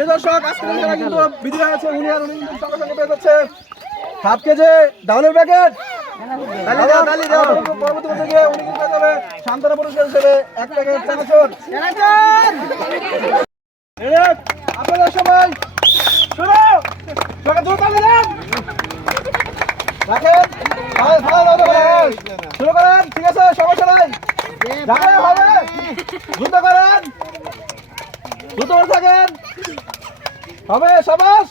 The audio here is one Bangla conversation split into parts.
প্রিয় দর্শক আজকের খেলা কিন্তু বিজয় আছে উনি আর উনি কিন্তু সঙ্গে সঙ্গে পেয়ে যাচ্ছে হাফ কেজি ডাউনের প্যাকেট। পেয়ে পুরস্কার হিসেবে এক প্যাকেট চানাচুর আপনাদের সময় শুরু সবাই দ্রুত রাখেন শুরু করেন ঠিক আছে নাই। ঢাকায় হবে দ্রুত করেন। দ্রুত থাকেন। হবে সবাস।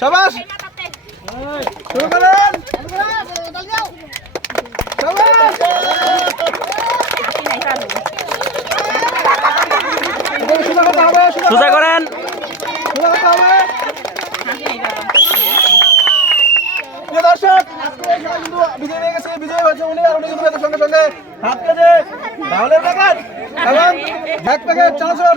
সবাস। শুরু করেন। সোজা করেন। দর্শক কিন্তু বিজয় হয়ে গেছে বিজয় হয়েছে উনি আর উনি কিন্তু সঙ্গে সঙ্গে হাত প্যাকেট এবং এক প্যাকেট চানাচুর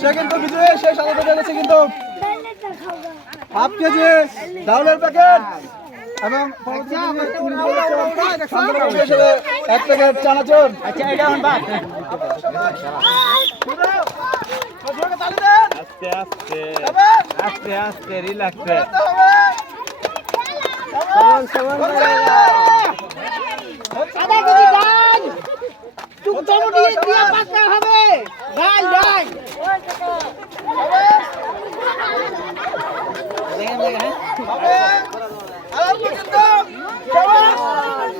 সে কিন্তু বিজয় সাজাতে পেরেছে কিন্তু হাফ কেজি ডাউলের প্যাকেট এবং আচ্ছা এটা এখন বাদ আস্তে আস্তে আস্তে আস্তে রিল্যাক্সে আধা কেজি ডাল টুকটানো দিয়ে দিয়ে পাকতে হবে ডাল ডাল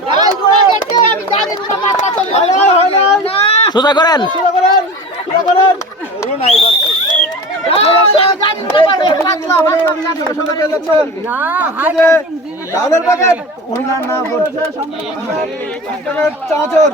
ডাল গুঁড়ো গেছে আমি জানি না পাকটা চলে না সোজা করেন চানাচুর